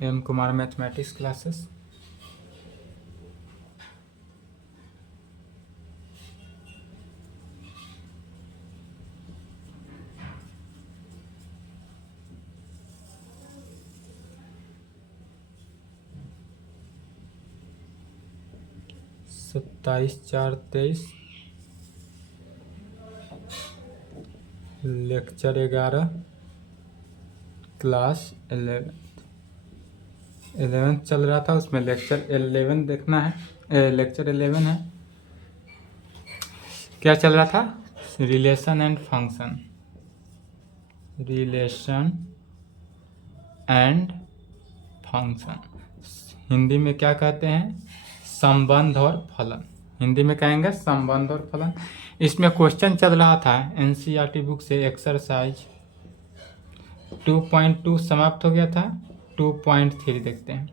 M Kumar mathematics classes. सत्ताईस 4/23 lecture 11 class 11 चल रहा था, उसमें लेक्चर 11 देखना है। लेक्चर 11 है। क्या चल रहा था? Relation and function. Relation and function Hindi में क्या कहते हैं? संबंध और फलन। हिंदी में कहेंगे संबंध और फलन। इसमें क्वेश्चन चल रहा था एनसीईआरटी बुक से। एक्सरसाइज 2.2 समाप्त हो गया था। 2.3 देखते हैं।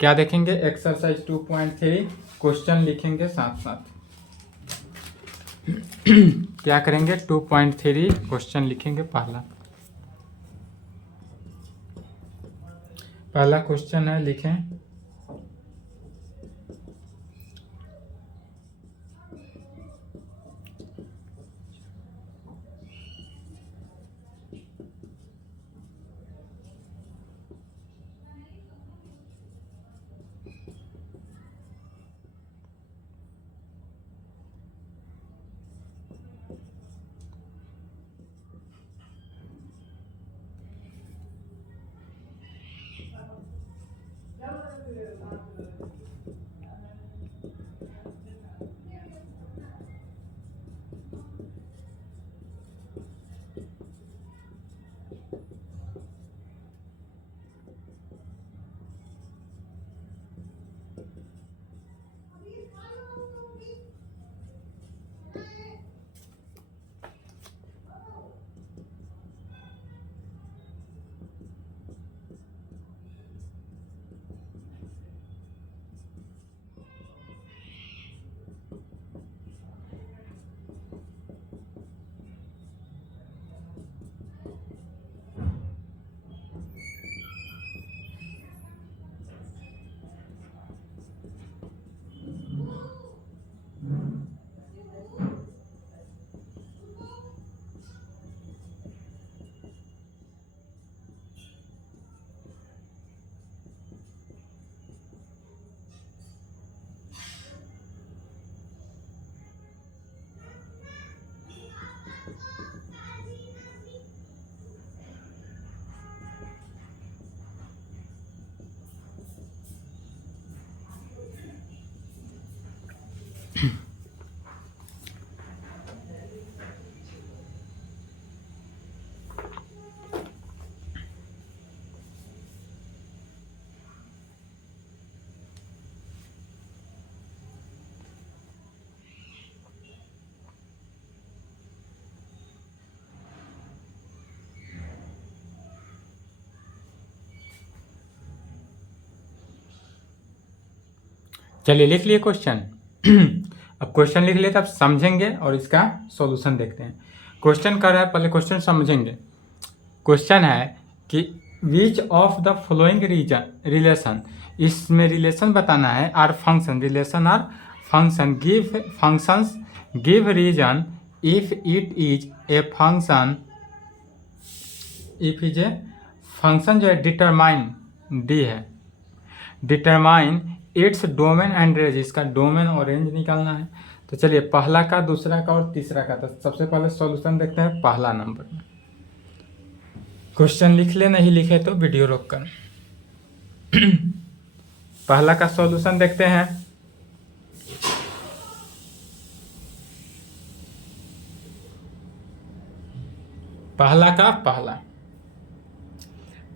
क्या देखेंगे? एक्सरसाइज 2.3 क्वेश्चन लिखेंगे साथ साथ। क्या करेंगे? 2.3 क्वेश्चन लिखेंगे। पहला क्वेश्चन है, लिखें। चलिए लिख लिए क्वेश्चन। अब क्वेश्चन लिख लिए, तब समझेंगे और इसका सॉल्यूशन देखते हैं। क्वेश्चन कर रहा है, पहले क्वेश्चन समझेंगे। क्वेश्चन है कि which of the following relation, इसमें रिलेशन बताना है। Are function, relation are function give functions give reason if it is a function, if is a function जो है डिटरमाइन, डी है, determine its domain and range. इसका domain और range निकालना है। तो चलिए पहला का, दूसरा का और तीसरा का। तो सबसे पहले सॉल्यूशन देखते हैं पहला नंबर में। क्वेश्चन लिख ले, नहीं लिखे तो वीडियो रोक कर। पहला का सॉल्यूशन देखते हैं।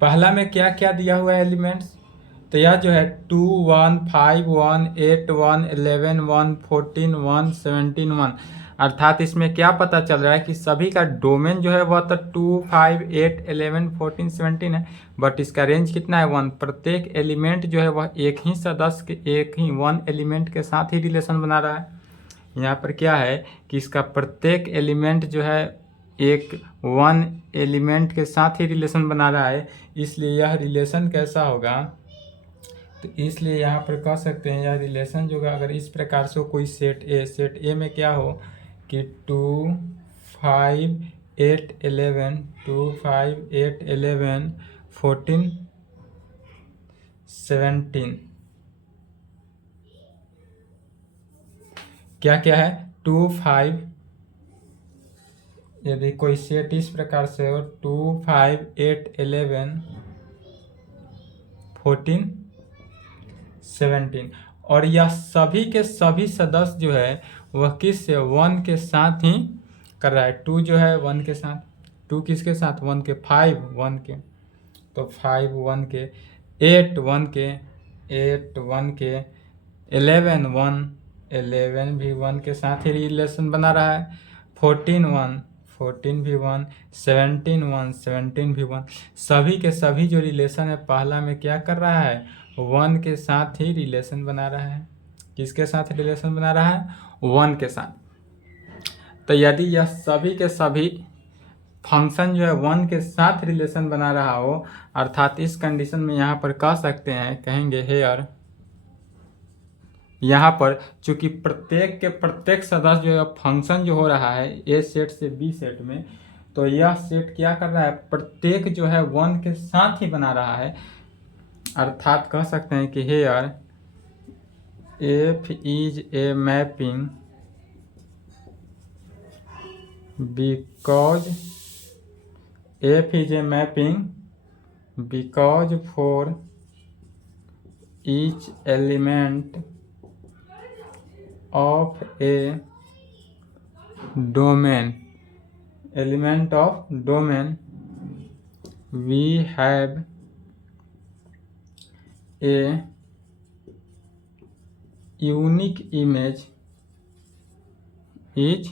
पहला में क्या क्या दिया हुआ है एलिमेंट्स? तो यह जो है 2 1 5 1 8 1 11 1 14 1 17 1, अर्थात इसमें क्या पता चल रहा है कि सभी का डोमेन जो है वह तो 2 5 8 11 14 17 है, बट इसका रेंज कितना है? 1। प्रत्येक एलिमेंट जो है वह एक ही सदस्य के, एक ही 1 एलिमेंट के साथ ही रिलेशन बना रहा है। यहाँ पर क्या है कि इसका प्रत्येक एलिमेंट जो है एक 1 एलिमेंट के साथ ही रिलेशन बना रहा है, इसलिए यह रिलेशन कैसा होगा, तो इसलिए यहाँ पर कह सकते हैं यह रिलेशन जो होगा, अगर इस प्रकार से हो कोई सेट ए में क्या हो कि 2 5 8 11 2 5 8 11 14 17 क्या क्या है 2 5, यदि कोई सेट इस प्रकार से हो 2 5 8 11 14 17, और यह सभी के सभी सदस्य जो है वह किस से 1 के साथ ही कर रहा है। 2 जो है 1 के साथ, 2 किसके साथ 1 के, 5 1 के, तो 5 1 के, 8 1 के, 8 1 के, 11 1, 11 भी 1 के साथ ही रिलेशन बना रहा है, 14 1, 14 भी 1, 17 1, 17 भी 1, सभी के सभी जो रिलेशन है पहला में क्या कर रहा है 1 के साथ ही रिलेशन बना रहा है। किसके साथ रिलेशन बना रहा है 1 के साथ। तो यदि यह सभी के सभी फंक्शन जो है 1 के साथ रिलेशन बना रहा हो, अर्थात इस कंडीशन में यहाँ पर कह सकते हैं, कहेंगे हेयर, यहाँ पर चूंकि प्रत्येक के प्रत्येक सदस्य जो है फंक्शन जो हो रहा है ए सेट से बी सेट में, तो यह सेट क्या कर रहा है प्रत्येक जो है 1 के साथ ही बना रहा है, अर्थात कह सकते हैं कि here F is a mapping because f is a mapping because for each element of a domain we have a unique image is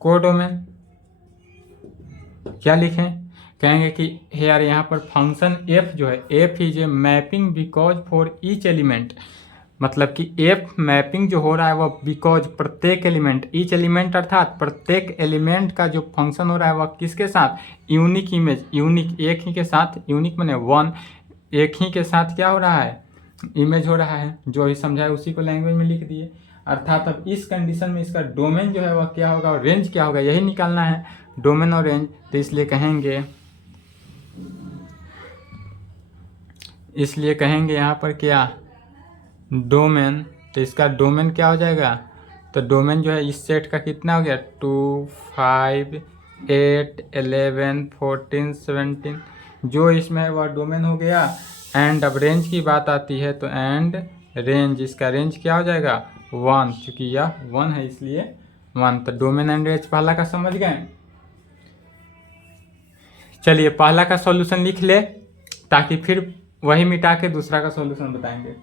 codomain. क्या लिखें, कहेंगे कि हेयर यहाँ पर फंक्शन f जो है f is a mapping because for each element, मतलब कि f मैपिंग जो हो रहा है वह बिकॉज प्रत्येक एलिमेंट, ईच एलिमेंट अर्थात प्रत्येक एलिमेंट का जो फंक्शन हो रहा है वह किसके साथ यूनिक इमेज, यूनिक एक ही के साथ, यूनिक माने 1, एक ही के साथ क्या हो रहा है इमेज हो रहा है, जो ही समझाए उसी को लैंग्वेज में लिख दिए। अर्थात अब इस कंडीशन में इसका डोमेन जो है वह क्या होगा और रेंज क्या होगा, यही निकालना है डोमेन और रेंज। तो इसलिए कहेंगे यहाँ पर क्या डोमेन, तो इसका डोमेन क्या हो जाएगा, तो डोमेन जो है इस सेट का कितना हो गया 2 5 8 11 14 17, जो इसमें है वह डोमेन हो गया। एंड अब रेंज की बात आती है तो एंड रेंज, इसका रेंज क्या हो जाएगा 1, चूंकि यह 1 है इसलिए 1। तो डोमेन एंड रेंज पहला का समझ गए। चलिए पहला का सॉल्यूशन लिख ले ताकि फिर वही मिटा के दूसरा का सॉल्यूशन बताएंगे।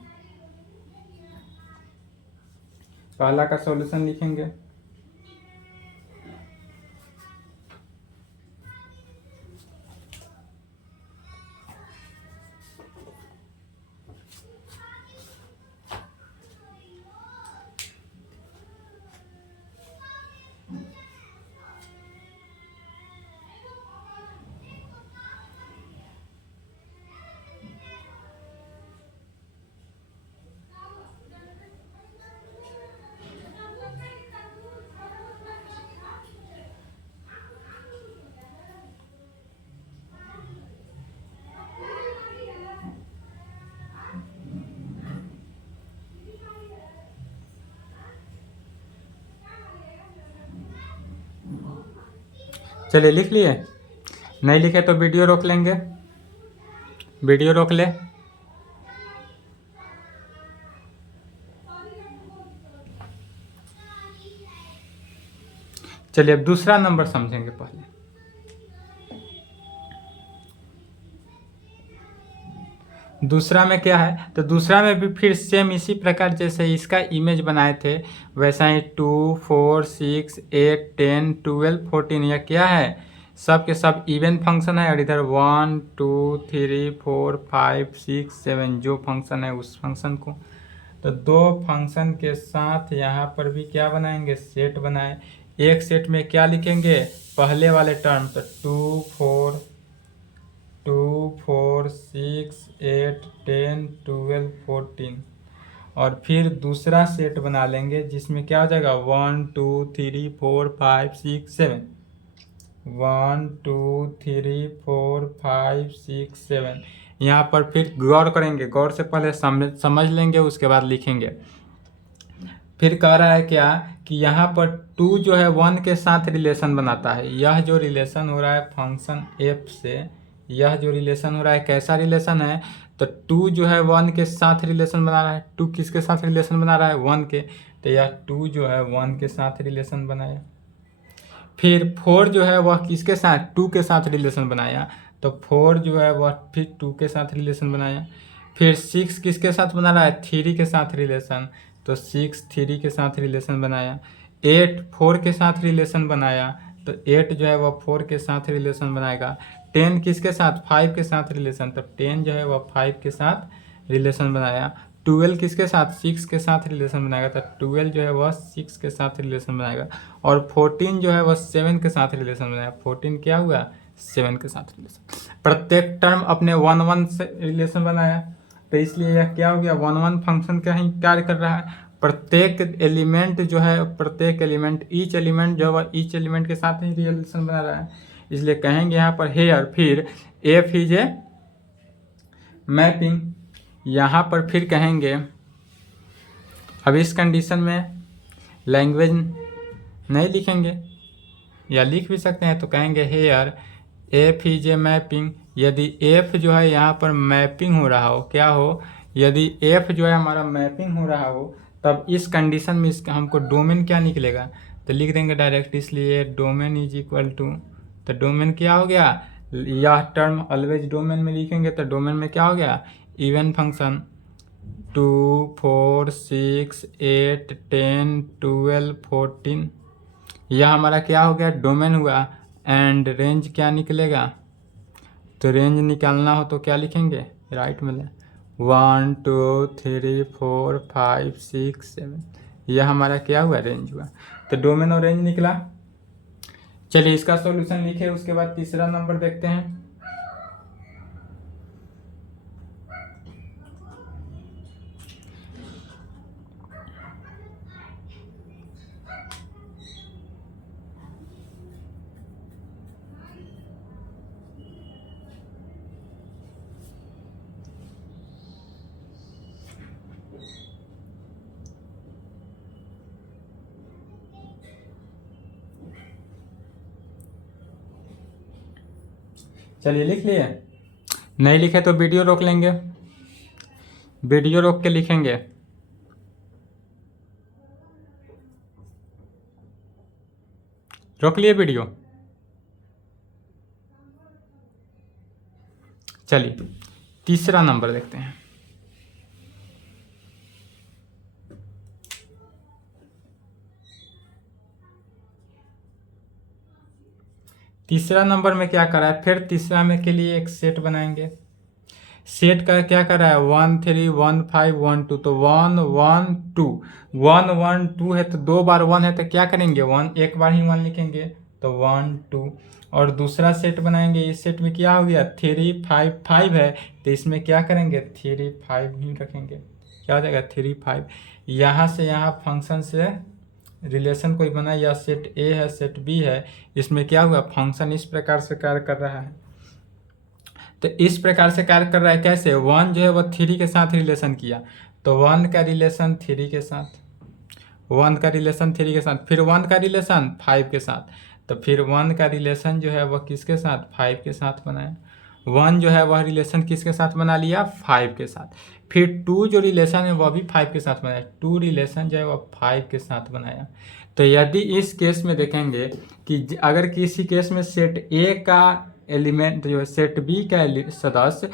पहला का सॉल्यूशन लिखेंगे, चलिए लिख लिए, नहीं लिखे तो वीडियो रोक लेंगे, वीडियो रोक ले। चलिए अब दूसरा नंबर समझेंगे पहले। दूसरा में क्या है, तो दूसरा में भी फिर सेम इसी प्रकार जैसे इसका इमेज बनाए थे वैसा ही 2 4 6 8 10 12 14, यह क्या है सब के सब इवन फंक्शन है, और इधर 1 2 3 4 5 6 7 जो फंक्शन है उस फंक्शन को, तो दो फंक्शन के साथ यहाँ पर भी क्या बनाएंगे सेट बनाए। एक सेट में क्या लिखेंगे, पहले वाले टर्म, तो 2 4 6 8 10 12 14, और फिर दूसरा सेट बना लेंगे जिसमें क्या हो जाएगा 1 2 3 4 5 6 7, 1 2 3 4 5 6 7। यहाँ पर फिर गौर करेंगे, गौर से पहले समझ लेंगे, उसके बाद लिखेंगे। फिर कह रहा है क्या कि यहाँ पर 2 जो है 1 के साथ रिलेशन बनाता है। यह जो रिलेशन हो रहा है फंक्शन f से, यह जो रिलेशन हो रहा है कैसा रिलेशन है, तो 2 जो है 1 के साथ रिलेशन बना रहा है। 2 किसके साथ रिलेशन बना रहा है, 1 के, तो यह 2 जो है 1 के साथ रिलेशन बनाया। फिर 4 जो है वह किसके साथ, 2 के साथ रिलेशन बनाया, तो 4 जो है वह फिर 2 के साथ रिलेशन बनाया। फिर 6 किसके साथ बना रहा है, 3 के साथ रिलेशन, तो 6 3 के साथ रिलेशन बनाया। 8 4 के साथ रिलेशन बनाया, तो 8 जो है वह 4 के साथ रिलेशन बनाएगा। 10 किसके साथ, 5 के साथ रिलेशन, तो 10 जो है वह 5 के साथ रिलेशन बनाया। 12 किसके साथ, 6 के साथ रिलेशन बनाएगा, तो 12 जो है वह 6 के साथ रिलेशन बनाएगा। और 14 जो है वह 7 के साथ रिलेशन बनाएगा। 14 क्या हुआ, 7 के साथ रिलेशन। प्रत्येक टर्म अपने 1 1 से रिलेशन बनाया, तो इसलिए यह क्या हो गया, 1 1 फंक्शन का ही कार्य कर रहा है। प्रत्येक एलिमेंट जो है, प्रत्येक एलिमेंट, ईच एलिमेंट जो है ईच एलिमेंट के साथ ही रिलेशन बना रहा है, इसलिए कहेंगे यहाँ पर हेयर। फिर एफ इज ए मैपिंग, यहाँ पर फिर कहेंगे, अब इस कंडीशन में लैंग्वेज नहीं लिखेंगे या लिख भी सकते हैं, तो कहेंगे here F is a mapping. यदि एफ जो है यहाँ पर मैपिंग हो रहा हो, क्या हो, यदि एफ जो है हमारा मैपिंग हो रहा हो, तब इस कंडीशन में इसका हमको डोमेन क्या निकलेगा, तो लिख देंगे डायरेक्ट, इसलिए डोमेन इज इक्वल टू, तो डोमेन क्या हो गया, यह टर्म ऑलवेज डोमेन में लिखेंगे, तो डोमेन में क्या हो गया, इवन फंक्शन 2 4 6 8 10 12 14, यह हमारा क्या हो गया, डोमेन हुआ। एंड रेंज क्या निकलेगा, तो रेंज निकालना हो तो क्या लिखेंगे, राइट में 1 2 3 4 5 6 7, यह हमारा क्या हुआ, रेंज हुआ। तो डोमेन और रेंज निकला। चलिए इसका सॉल्यूशन लिखे, उसके बाद तीसरा नंबर देखते हैं। चलिए लिख लिए, नहीं लिखे तो वीडियो रोक लेंगे, वीडियो रोक के लिखेंगे। रोक लिए वीडियो। चलिए तीसरा नंबर देखते हैं। तीसरा नंबर में क्या करा है, फिर तीसरा में के लिए एक सेट बनाएंगे। सेट का क्या कर रहा है, 1 3 1 5 1 2, तो 1 1 2, 1 1 2 है, तो 2 बार 1 है, तो क्या करेंगे, 1 एक बार ही 1 लिखेंगे, तो 1 2। और दूसरा सेट बनाएंगे, इस सेट में क्या हो गया, 3 5 5 है, तो इसमें क्या करेंगे, 3 5 ही रखेंगे, क्या हो जाएगा 3 5। यहाँ से यहाँ फंक्शन से रिलेशन कोई बना, या सेट ए है सेट बी है, इसमें क्या हुआ, फंक्शन इस प्रकार से कार्य कर रहा है। तो इस प्रकार से कार्य कर रहा है, कैसे, 1 जो है वह 3 के साथ रिलेशन किया, तो 1 का रिलेशन 3 के साथ, 1 का रिलेशन 3 के साथ, फिर 1 का रिलेशन 5 के साथ, तो फिर 1 का रिलेशन जो है वह किसके साथ, 5 के साथ बनाया। 1 जो है वह रिलेशन किसके साथ बना लिया, 5 के साथ। फिर 2 जो रिलेशन है वह भी 5 के साथ बनाया, 2 रिलेशन जो है वह 5 के साथ बनाया। तो यदि इस केस में देखेंगे कि अगर किसी केस में सेट ए का एलिमेंट जो है सेट बी का सदस्य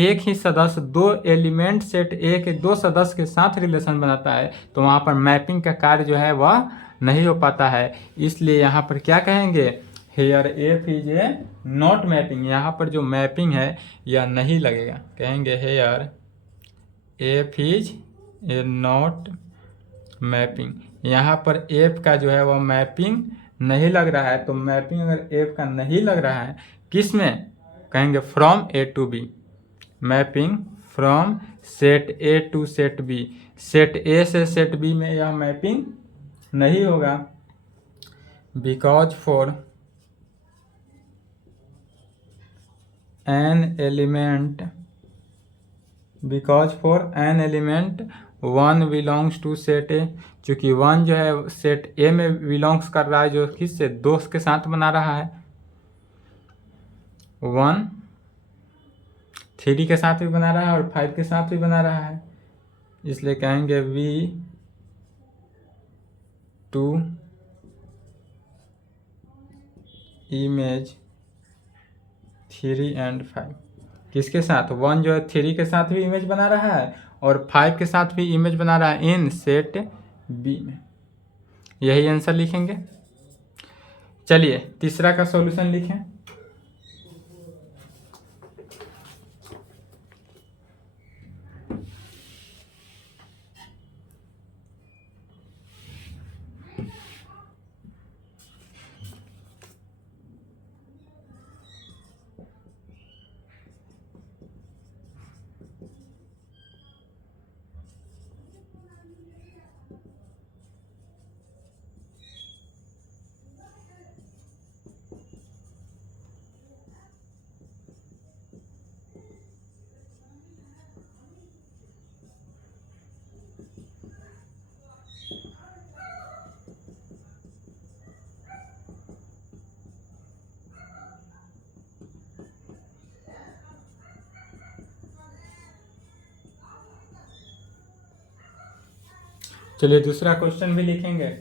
एक ही सदस्य 2 एलिमेंट सेट ए के 2 सदस्य के साथ रिलेशन बनाता है, तो वहाँ पर मैपिंग का कार्य जो है वह नहीं हो पाता है। इसलिए यहाँ पर क्या कहेंगे, here F is a not mapping, यहाँ पर जो मैपिंग है यह नहीं लगेगा, कहेंगे here F is a not mapping, यहाँ पर एफ का जो है वह मैपिंग नहीं लग रहा है। तो मैपिंग अगर एफ का नहीं लग रहा है किस में, कहेंगे from A to B, mapping from set A to set B. Set A से सेट बी में यह मैपिंग नहीं होगा, because for an element one belongs to set A, चूँकि वन जो है सेट ए में बिलोंग्स कर रहा है, जो किससे, दोस्त के साथ बना रहा है। वन 3 के साथ भी बना रहा है और 5 के साथ भी बना रहा है, इसलिए कहेंगे वी टू इमेज 3 एंड 5। किसके साथ, वन जो है 3 के साथ भी इमेज बना रहा है और 5 के साथ भी इमेज बना रहा है इन सेट बी में। यही आंसर लिखेंगे। चलिए तीसरा का सॉल्यूशन लिखें। चलिए दूसरा क्वेश्चन भी लिखेंगे।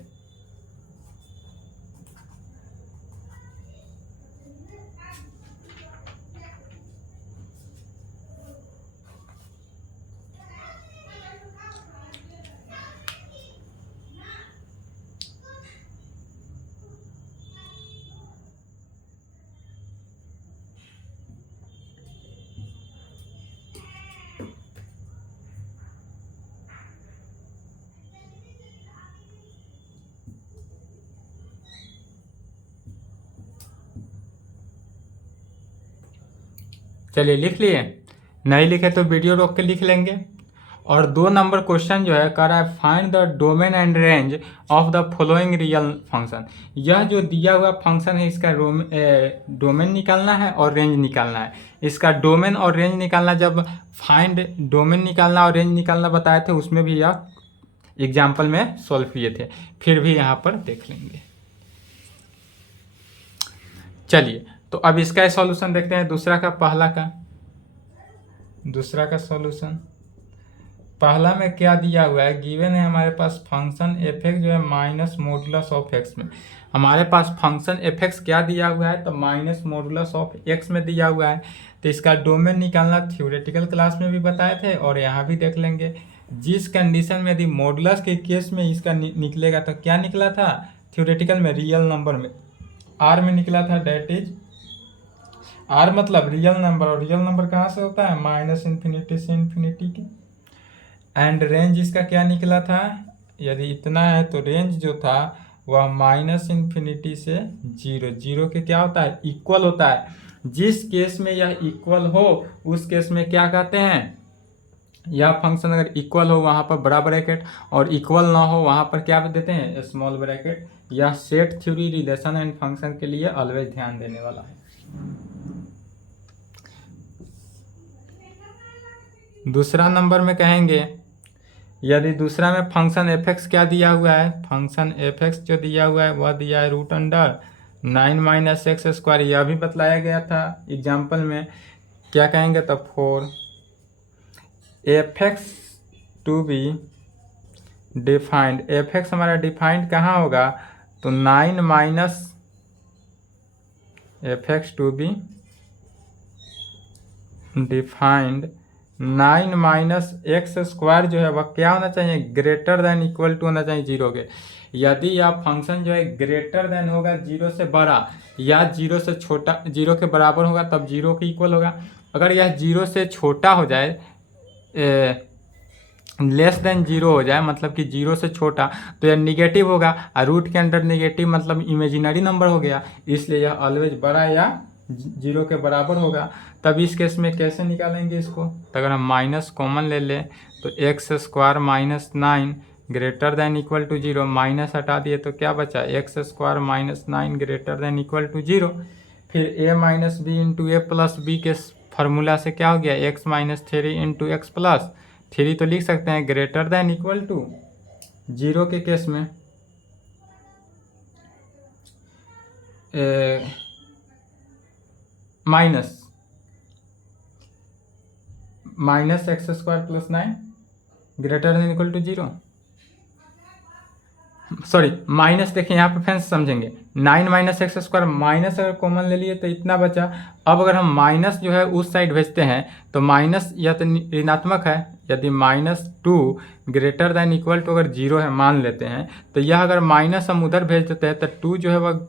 चलिए लिख लिए, नहीं लिखे तो वीडियो रोक के लिख लेंगे। और 2 नंबर क्वेश्चन जो है कह रहा है find the domain and range of the following real function. यह जो दिया हुआ फंक्शन है इसका डोमेन निकालना है और रेंज निकालना है। इसका डोमेन और रेंज निकालना, जब फाइंड डोमेन निकालना और रेंज निकालना बताए थे उसमें भी यह एग्जाम्पल में सॉल्व किए थे, फिर भी यहाँ पर देख लेंगे। चलिए तो अब इसका सॉल्यूशन देखते हैं। दूसरा का सॉल्यूशन, पहला में क्या दिया हुआ है, गिवन है हमारे पास फंक्शन एफ एक्स जो है माइनस मॉडुलस ऑफ एक्स में। हमारे पास फंक्शन एफ एक्स क्या दिया हुआ है, तो माइनस मॉडुलस ऑफ एक्स में दिया हुआ है। तो इसका डोमेन निकालना थ्योरेटिकल क्लास में भी बताए थे और यहाँ भी देख लेंगे। जिस कंडीशन में यदि मॉडुलस के केस में इसका निकलेगा तो क्या निकला था, थ्योरेटिकल में रियल नंबर में आर में निकला था, डेट इज आर मतलब रियल नंबर, और रियल नंबर कहाँ से होता है, माइनस इन्फिनिटी से इन्फिनिटी के। एंड रेंज इसका क्या निकला था, यदि इतना है तो रेंज जो था वह माइनस इन्फिनिटी से जीरो, जीरो के क्या होता है, इक्वल होता है। जिस केस में यह इक्वल हो उस केस में क्या कहते हैं, यह फंक्शन अगर इक्वल हो वहाँ पर बड़ा ब्रैकेट, और इक्वल ना हो वहाँ पर क्या देते हैं, स्मॉल ब्रैकेट। यह set theory relation and function के लिए ऑलवेज ध्यान देने वाला है। दूसरा नंबर में कहेंगे, यदि दूसरा में फंक्शन एफ एक्स क्या दिया हुआ है, फंक्शन एफ एक्स जो दिया हुआ है वह दिया है root under 9 minus X square. यह भी बतलाया गया था एग्जाम्पल में। क्या कहेंगे, तो for F X to be defined, F X हमारा डिफाइंड कहाँ होगा, तो 9 minus F X to be defined 9 minus X square जो है वह क्या होना चाहिए, ग्रेटर देन इक्वल टू होना चाहिए 0 के। यदि यह फंक्शन जो है ग्रेटर देन होगा 0 से बड़ा या 0 से छोटा, 0 के बराबर होगा तब 0 के इक्वल होगा। अगर यह 0 से छोटा हो जाए लेस देन जीरो हो जाए, मतलब कि जीरो से छोटा, तो यह निगेटिव होगा, और रूट के अंदर निगेटिव मतलब इमेजिनरी नंबर हो गया, इसलिए यह ऑलवेज बड़ा या जीरो के बराबर होगा। तब इस केस में कैसे निकालेंगे इसको, तो अगर हम माइनस कॉमन ले लें तो X square minus 9 greater than equal to zero, minus हटा दिए तो क्या बचा, X square minus 9 greater than equal to zero. फिर A minus B into A plus B के फार्मूला से क्या हो गया, X minus 3 into x plus 3 तो लिख सकते हैं greater than equal to zero के केस में minus X square plus 9 greater than equal to zero, sorry minus, देखिए यहाँ पे फ्रेंड्स समझेंगे, 9 माइनस एक्स स्क्वायर, माइनस अगर कॉमन ले लिए तो इतना बचा। अब अगर हम माइनस जो है उस साइड भेजते हैं तो माइनस या तो ऋणात्मक है, यदि -2 ग्रेटर देन इक्वल टू अगर जीरो है मान लेते हैं, तो यह अगर माइनस हम उधर भेज देते हैं तो 2 जो है वह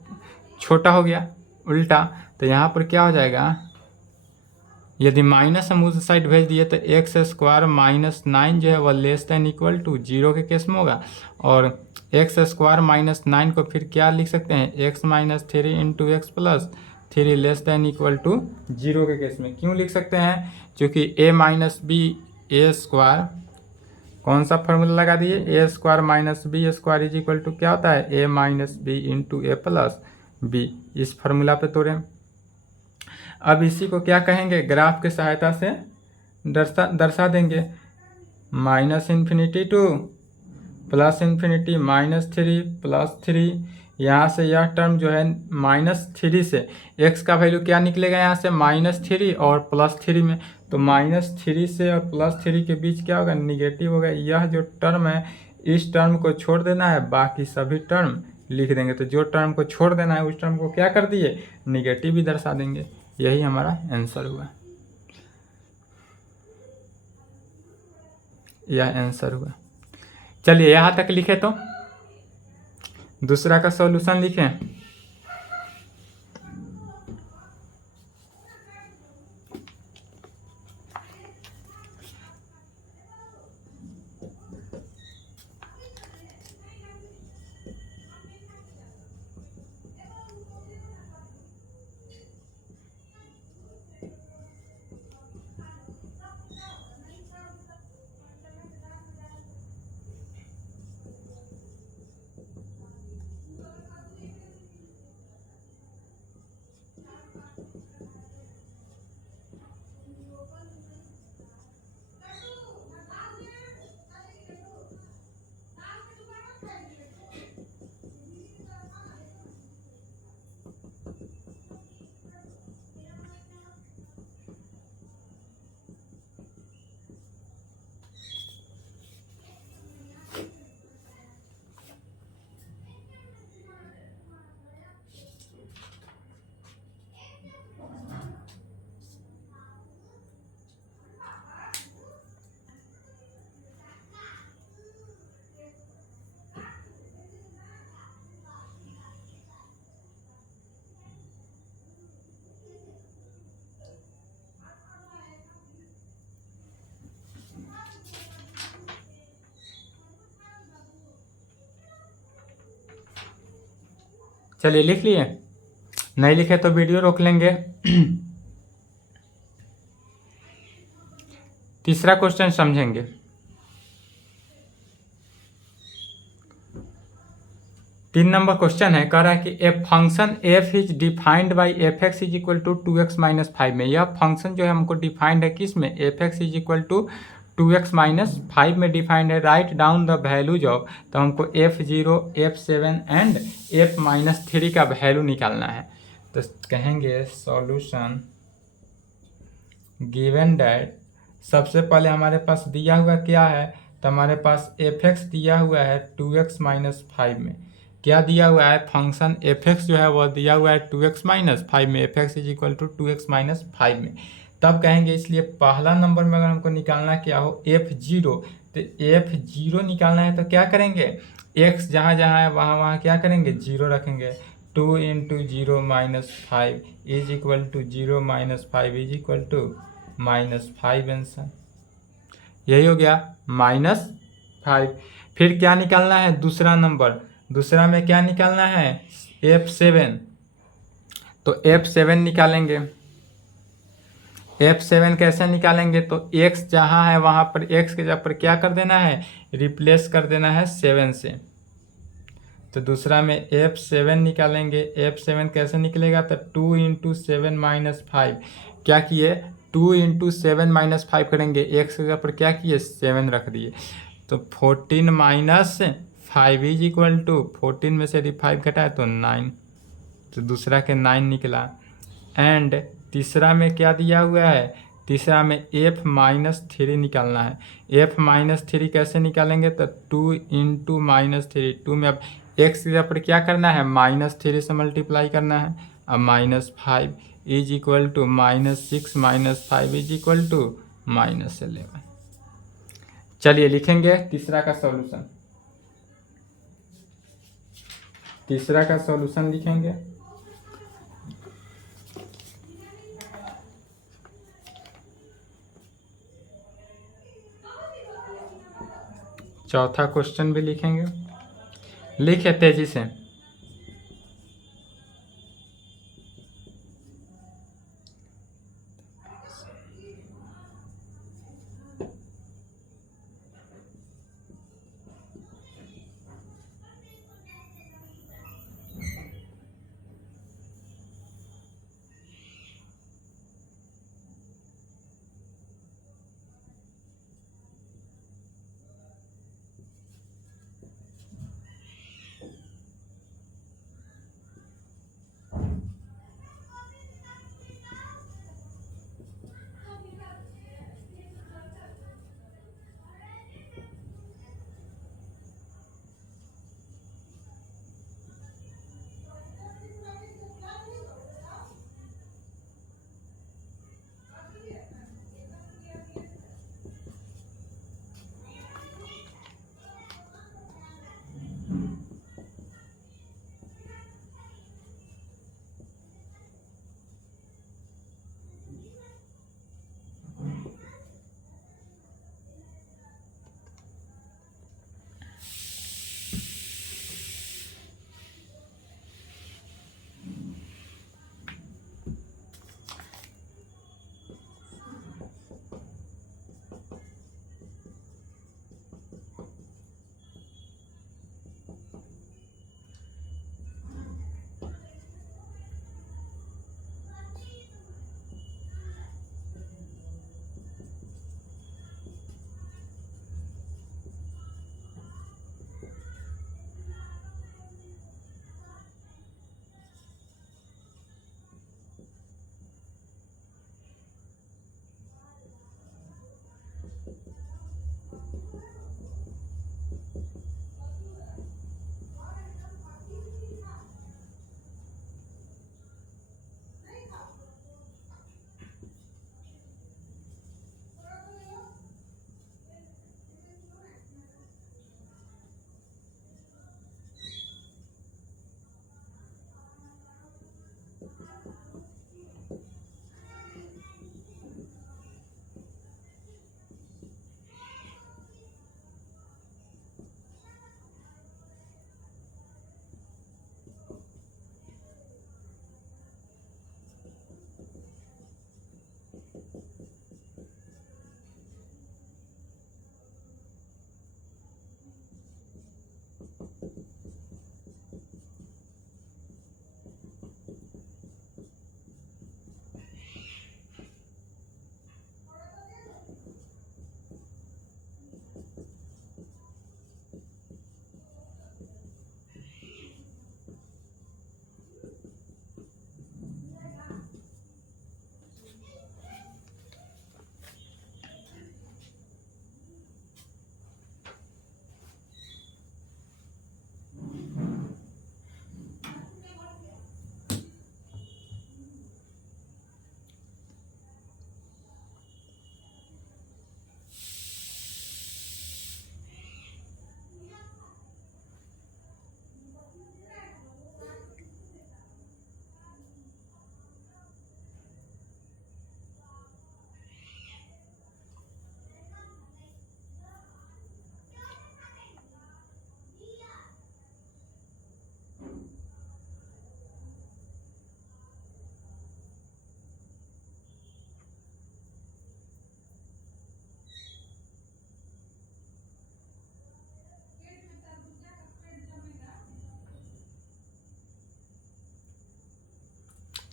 छोटा हो गया उल्टा, तो यहाँ पर क्या हो जाएगा, यदि माइनस हम उस साइड भेज दिए तो एक्स स्क्वायर माइनस 9 जो है वह less than equal to zero के केस में होगा, और एक्स स्क्वायर माइनस 9 को फिर क्या लिख सकते हैं, x minus 3 into x plus 3 less than equal to zero के केस में। क्यों लिख सकते हैं, क्योंकि A minus B A square, कौन सा फॉर्मूला लगा दिए, A square minus B square is equal to क्या होता है, A minus B into A plus B, इस फार्मूला पे तोड़ें। अब इसी को क्या कहेंगे, ग्राफ की सहायता से दर्शा देंगे, minus infinity two plus infinity -3 +3, यहाँ से यह टर्म जो है -3 से x का वैल्यू क्या निकलेगा, यहाँ से -3 और +3 में, तो -3 से और +3 के बीच क्या होगा, निगेटिव होगा। यह जो टर्म है इस टर्म को छोड़ देना है, बाकी सभी टर्म लिख देंगे, तो जो टर्म को छोड़ देना है उस टर्म को क्या कर दिए, निगेटिव ही दर्शा देंगे। यही हमारा आंसर हुआ, यह आंसर हुआ। चलिए यहाँ तक लिखे, तो दूसरा का सॉल्यूशन लिखें। चलिए लिख लिए, नहीं लिखे तो वीडियो रोक लेंगे। तीसरा क्वेश्चन समझेंगे। तीन नंबर क्वेश्चन है, कह रहा है कि a function F is defined by F X is equal to 2x minus 5 में। यह फंक्शन जो है हमको डिफाइंड है किस में, F X is equal to 2x minus 5 में डिफाइंड है। Right down the values of, तो हमको f0 f7 एंड f-3 का वैल्यू निकालना है। तो कहेंगे सॉल्यूशन गिवन दैट, सबसे पहले हमारे पास दिया हुआ क्या है, तो हमारे पास f(x) दिया हुआ है 2x माइनस 5 में। क्या दिया हुआ है, फंक्शन f(x) जो है वह दिया हुआ है 2x माइनस 5 में, f(x) is equal to 2x minus 5 में। तब कहेंगे इसलिए पहला नंबर में अगर हमको निकालना क्या हो f0, तो f0 निकालना है तो क्या करेंगे, x जहाँ जहाँ है वहाँ वहाँ क्या करेंगे, 0 रखेंगे। 2 into 0 minus 5 is equal to 0 minus 5 is equal to -5 answer. यही हो गया -5। फिर क्या निकालना है दूसरा नंबर, दूसरा में क्या निकालना है F7। तो F7 निकालेंगे। F7 कैसे निकालेंगे, तो x जहाँ है वहाँ पर x के जगह पर क्या कर देना है, रिप्लेस कर देना है 7 से। तो दूसरा में F7 निकालेंगे। F7 कैसे निकलेगा, तो 2 इंटू 7 माइनस 5। क्या किए, 2 इंटू 7 माइनस 5 करेंगे, x के जगह पर क्या किए 7 रख दिए। तो 14 माइनस 5 इज इक्वल टू 14 में से यदि 5 घटाए तो 9। तो दूसरा के 9 निकला। एंड तीसरा में क्या दिया हुआ है, तीसरा में F-3 निकालना है। F-3 कैसे निकालेंगे, तो 2 इंटू -3। 2 में अब x के पर क्या करना है, -3 से मल्टीप्लाई करना है। अब -5 is equal to -6 minus 5 is equal to -11। चलिए लिखेंगे तीसरा का सॉल्यूशन। तीसरा का सॉल्यूशन लिखेंगे। चौथा क्वेश्चन भी लिखेंगे, लिखे तेजी से।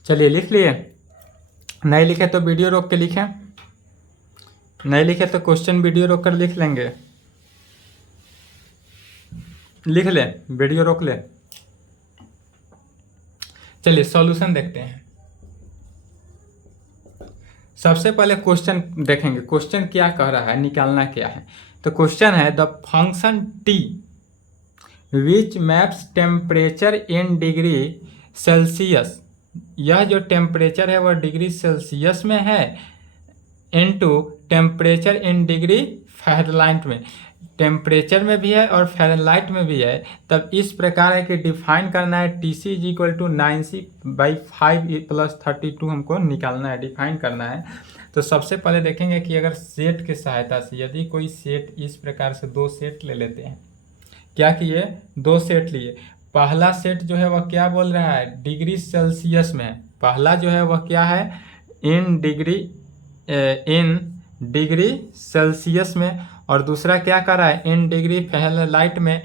चलिए लिख लिए, नहीं लिखे तो वीडियो रोक के लिखें, नहीं लिखे तो क्वेश्चन वीडियो रोक कर लिख लेंगे, लिख ले, वीडियो रोक ले। चलिए सॉल्यूशन देखते हैं। सबसे पहले क्वेश्चन देखेंगे, क्वेश्चन क्या कह रहा है, निकालना क्या है। तो क्वेश्चन है the function T which maps temperature in degree Celsius, यह जो टेम्परेचर है वह डिग्री सेल्सियस में है, into temperature in degree Fahrenheit में, टेम्परेचर में भी है और फ़ारेनहाइट में भी है। तब इस प्रकार है कि डिफाइन करना है T C is equal to 9c/5 + 32 हमको निकालना है, डिफाइन करना है। तो सबसे पहले देखेंगे कि अगर सेट की सहायता से, यदि कोई सेट इस प्रकार से दो सेट ले लेते हैं, क्या किए, दो सेट लिए। पहला सेट जो है वह क्या बोल रहा है, डिग्री सेल्सियस में है, पहला जो है वह क्या है, इन डिग्री सेल्सियस में, और दूसरा क्या कर रहा है, इन डिग्री फ़ारेनहाइट में।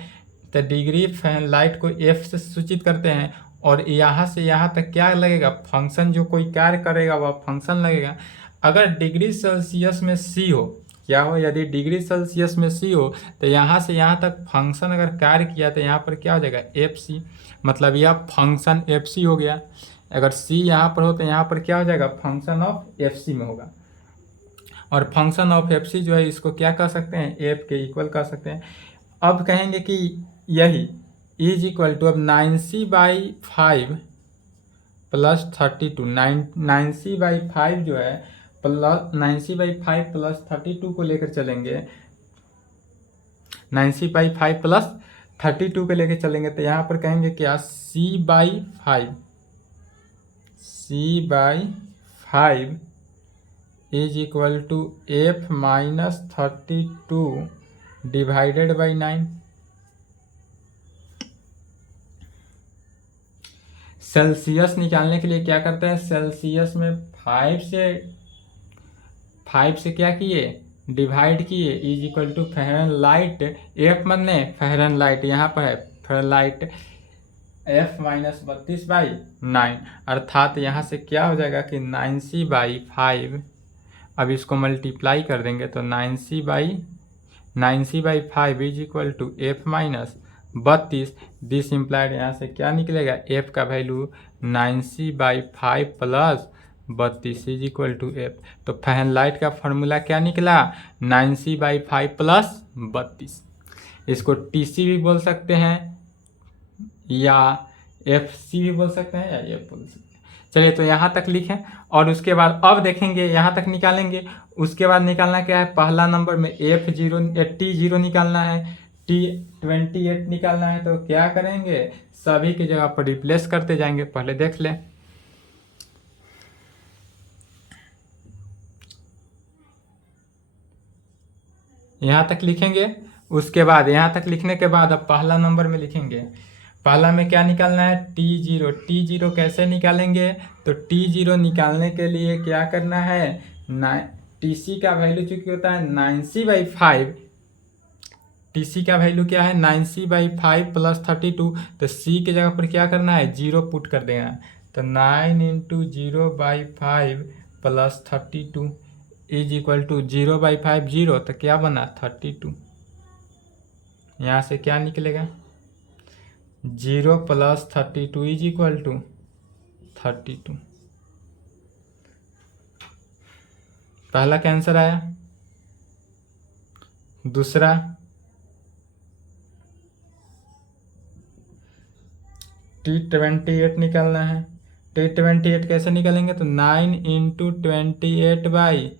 तो डिग्री फ़ारेनहाइट को F से सूचित करते हैं, और यहाँ से यहाँ तक क्या लगेगा, फंक्शन, जो कोई कार्य करेगा वह फंक्शन लगेगा। अगर डिग्री सेल्सियस में C हो, क्या हो, यदि डिग्री सेल्सियस में C हो तो यहाँ से यहाँ तक फंक्शन अगर कार्य किया तो यहाँ पर क्या हो जाएगा, FC, मतलब यह फंक्शन FC हो गया। अगर C यहाँ पर हो तो यहाँ पर क्या हो जाएगा, फंक्शन ऑफ FC में होगा। और फंक्शन ऑफ FC जो है इसको क्या कह सकते हैं, F के इक्वल कह सकते हैं। अब कहेंगे कि यही इज इक्वल टू, अब 9c/5 + 32, 9c/5 जो है प्लस 9c/5 + 32 को लेकर चलेंगे, 9c/5 + 32 को लेकर चलेंगे तो यहाँ पर कहेंगे क्या, c/5 is equal to F - 32 divided by 9। Celsius निकालने के लिए क्या करते हैं, सेल्सियस में 5 से क्या किए, डिवाइड किए, is equal to Fahrenheit, F मने फ़ारेनहाइट, यहाँ पर है फ़ारेनहाइट, F - 32/9, अर्थात यहाँ से क्या हो जाएगा कि 9c/5, अब इसको मल्टीप्लाई कर देंगे तो 9c/5 is equal to F - 32, this implied, यहाँ से क्या निकलेगा, F का value 9c/5 + 32 is equal to F। तो फ़ारेनहाइट का फॉर्मूला क्या निकला, 9c/5 + 32। इसको TC भी बोल सकते हैं या FC भी बोल सकते हैं या F बोल सकते हैं। चलिए तो यहाँ तक लिखें, और उसके बाद अब देखेंगे, यहाँ तक निकालेंगे, उसके बाद निकालना क्या है, पहला नंबर में T0 निकालना है, T28 निकालना है। तो क्या करेंगे, सभी की जगह पर रिप्लेस करते जाएंगे, पहले देख लें। यहाँ तक लिखेंगे, उसके बाद यहाँ तक लिखने के बाद अब पहला नंबर में लिखेंगे, पहला में क्या निकालना है, T0 कैसे निकालेंगे, तो T0 निकालने के लिए क्या करना है, TC का वैल्यू चूंकि होता है 9c/5, TC का वैल्यू क्या है, 9c/5 + 32, तो C की जगह पर क्या करना है, 0 पुट कर देना, तो 9 × 0/5 + 32 इज इक्वल टू 0/5 0, तो क्या बना 32, यहाँ से क्या निकलेगा, 0 + 32 इज इक्वल टू 32। पहला कैंसर आया, दूसरा T28 निकालना है। T28 कैसे निकालेंगे, तो 9 × 28/5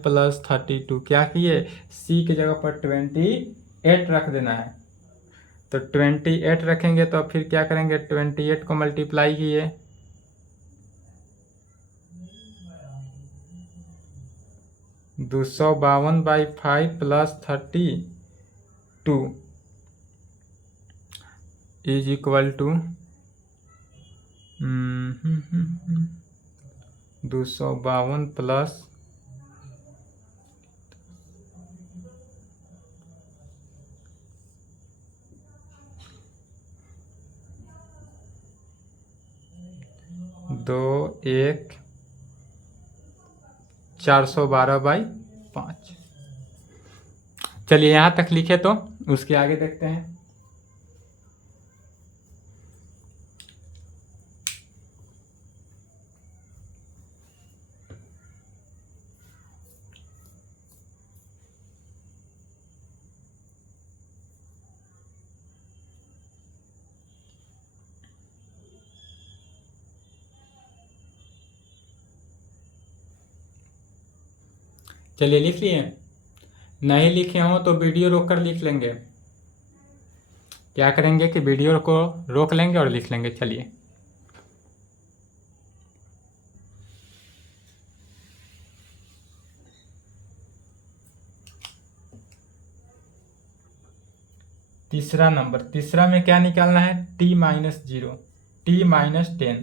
+ 32, क्या किए, C की जगह पर 28 रख देना है। तो 28 रखेंगे तो फिर क्या करेंगे, 28 को मल्टीप्लाई किए, 252/5 + 32 इज इक्वल टू 252 प्लस 2 1 412/5। चलिए यहाँ तक लिखे तो उसके आगे देखते हैं। चलिए लिख लिए। नहीं लिखे हो तो वीडियो रोक कर लिख लेंगे। क्या करेंगे कि वीडियो को रोक लेंगे और लिख लेंगे। चलिए तीसरा नंबर, तीसरा में क्या निकालना है? t-0, t-10।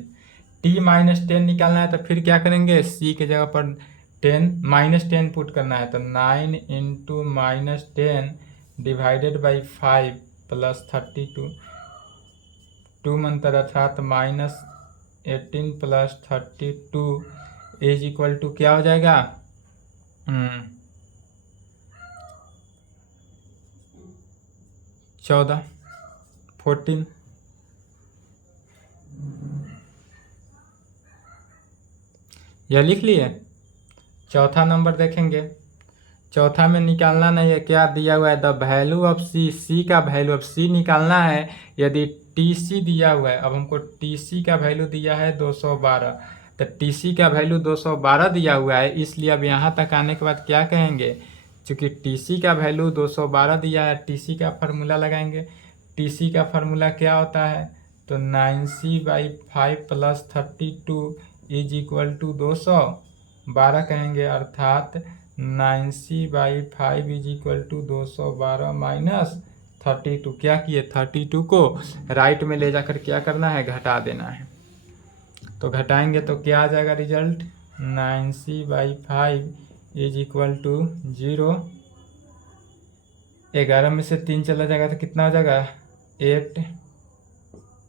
t-10 निकालना है तो फिर क्या करेंगे? c के जगह पर 10 पुट करना है तो 9 into -10 divided by 5 plus 32 2 Mantar अर्थात -18 प्लस 32 इज इक्वल टू क्या हो जाएगा? 14। यह लिख लिए। चौथा नंबर देखेंगे। चौथा में निकालना नहीं है, क्या दिया हुआ है? द वैल्यू ऑफ सी का वैल्यू ऑफ सी निकालना है। यदि टी दिया हुआ है, अब हमको टी का वैल्यू दिया है 212, तो टी का वैल्यू 212 दिया हुआ है, इसलिए अब यहाँ तक आने के बाद क्या कहेंगे? चूँकि टी का वैल्यू 212 दिया है, टी का फार्मूला लगाएंगे। टी का फार्मूला क्या होता है? तो 9c/5 plus 32 is equal to 212 कहेंगे, अर्थात 9c/5 is equal to 212 minus 32। क्या किए? 32 को राइट में ले जाकर क्या करना है? घटा देना है। तो घटाएंगे तो क्या आ जाएगा result? 9c/5 is equal to 0। 11 में से 3 चला जाएगा तो कितना हो जाएगा? 8।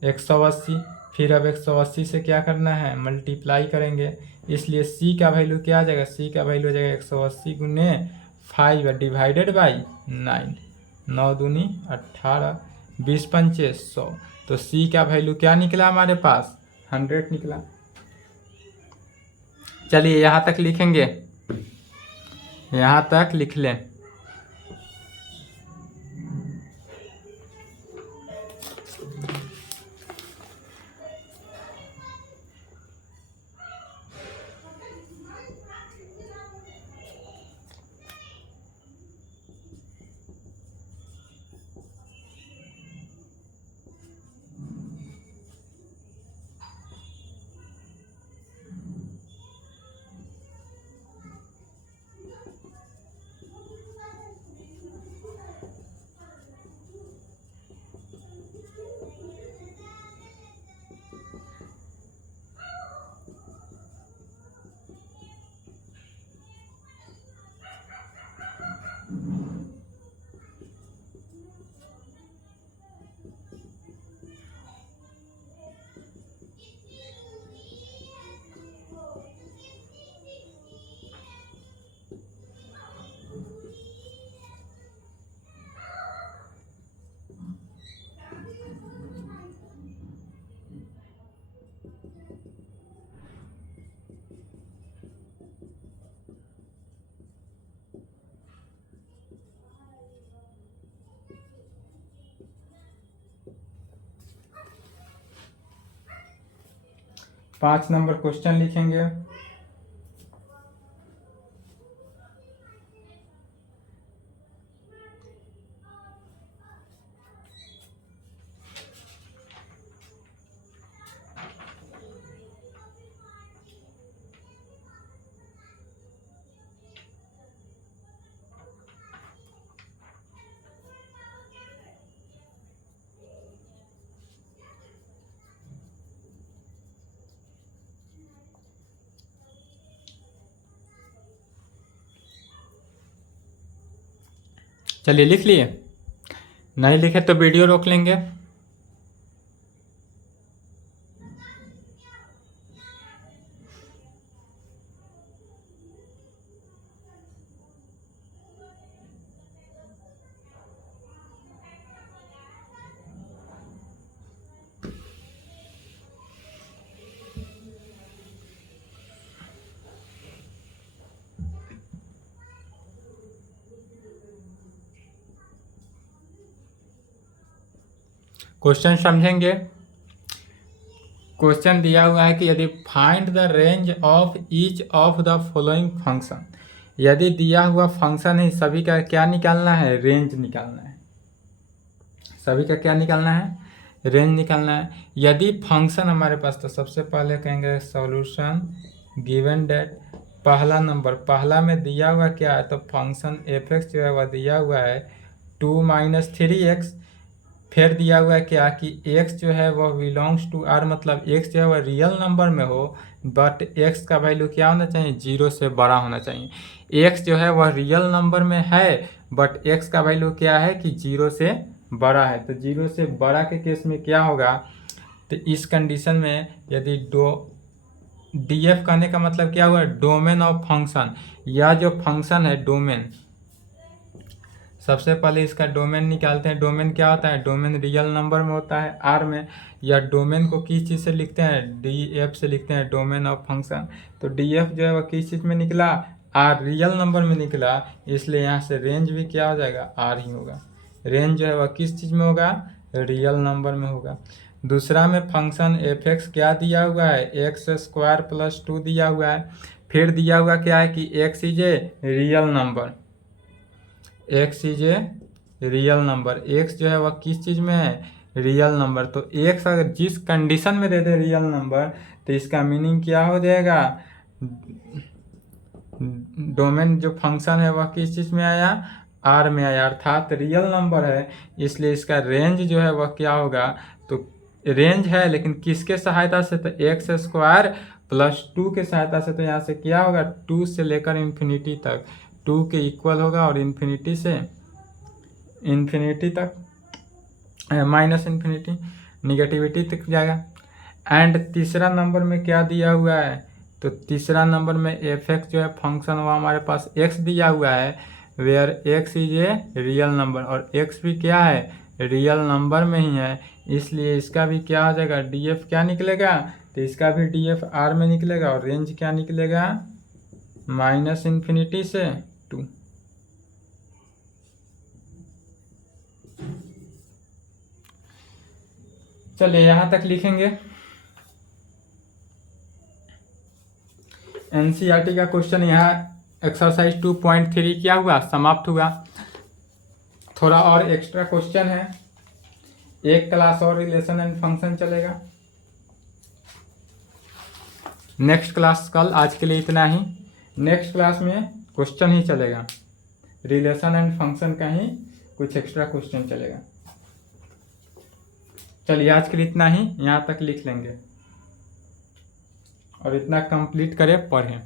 180। फिर अब 180 से क्या करना है? मल्टीप्लाई करेंगे, इसलिए c का वैल्यू क्या आ जाएगा? c का वैल्यू हो जाएगा 180 गुने 5 डिवाइडेड बाई 9। 9 दूनी 18, 20 पंचे 100। तो c का वैल्यू क्या निकला हमारे पास? 100 निकला। चलिए यहाँ तक लिखेंगे, यहाँ तक लिख लें। पाँच नंबर क्वेश्चन लिखेंगे। चलिए लिख लिए। नहीं लिखे तो वीडियो रोक लेंगे। क्वेश्चन समझेंगे। क्वेश्चन दिया हुआ है कि यदि find the range of each of the following function, यदि दिया हुआ फंक्शन है सभी का क्या निकालना है, रेंज निकालना है। सभी का क्या निकालना है, रेंज निकालना है। यदि फंक्शन हमारे पास, तो सबसे पहले कहेंगे सॉल्यूशन गिवन डेट, पहला नंबर, पहला में दिया हुआ क्या है, तो फंक्शन एफ एक्स जो है वह दिया हुआ है 2 - 3x। फिर दिया हुआ है क्या कि x जो है वह बिलोंग्स टू r, मतलब x जो है वह रियल नंबर में हो, बट x का वैल्यू क्या होना चाहिए, 0 से बड़ा होना चाहिए। x जो है वह रियल नंबर में है, बट x का वैल्यू क्या है कि 0 से बड़ा है। तो 0 से बड़ा के केस में क्या होगा, तो इस कंडीशन में यदि DF कहने का मतलब क्या हुआ, डोमेन ऑफ फंक्शन, या जो फंक्शन है डोमेन, सबसे पहले इसका डोमेन निकालते हैं। डोमेन क्या होता है, डोमेन रियल नंबर में होता है R में, या डोमेन को किस चीज़ से लिखते हैं, DF से लिखते हैं, डोमेन ऑफ फंक्शन। तो DF जो है वह किस चीज़ में निकला, R रियल नंबर में निकला, इसलिए यहाँ से रेंज भी क्या हो जाएगा, R ही होगा। रेंज जो है वह किस चीज़ में होगा, रियल नंबर में होगा। दूसरा में फंक्शन एफ एक्स क्या दिया हुआ है, x² + 2 दिया हुआ है। फिर दिया हुआ क्या है कि x is a real number, x is a real number, x जो है वह किस चीज़ में है, रियल नंबर। तो x अगर जिस कंडीशन में दे दे रियल नंबर, तो इसका मीनिंग क्या हो जाएगा, डोमेन जो फंक्शन है वह किस चीज़ में आया, R में आया, अर्थात रियल नंबर है, इसलिए इसका रेंज जो है वह क्या होगा, तो रेंज है लेकिन किसके सहायता से, तो x² + 2 के सहायता से। तो यहाँ से क्या होगा, 2 से लेकर इन्फिनिटी तक, 2 के इक्वल होगा, और इन्फिनिटी से इन्फिनिटी तक -इन्फिनिटी निगेटिविटी तक जाएगा। एंड तीसरा नंबर में क्या दिया हुआ है, तो तीसरा नंबर में एफ एक्स जो है फंक्शन, वो हमारे पास x दिया हुआ है, where x is a real number, और x भी क्या है, रियल नंबर में ही है, इसलिए इसका भी क्या हो जाएगा, DF क्या निकलेगा, तो इसका भी DF R में निकलेगा, और रेंज क्या निकलेगा, -इन्फिनिटी से 2। चलिए यहाँ तक लिखेंगे। NCERT का क्वेश्चन यहाँ एक्सरसाइज 2.3 क्या हुआ, समाप्त हुआ। थोड़ा और एक्स्ट्रा क्वेश्चन है, एक क्लास और रिलेशन एंड फंक्शन चलेगा। नेक्स्ट क्लास कल, आज के लिए इतना ही। नेक्स्ट क्लास में क्वेश्चन ही चलेगा, रिलेशन एंड फंक्शन का ही कुछ एक्स्ट्रा क्वेश्चन चलेगा। चलिए आज के लिए इतना ही, यहाँ तक लिख लेंगे और इतना कंप्लीट करें, पढ़ें।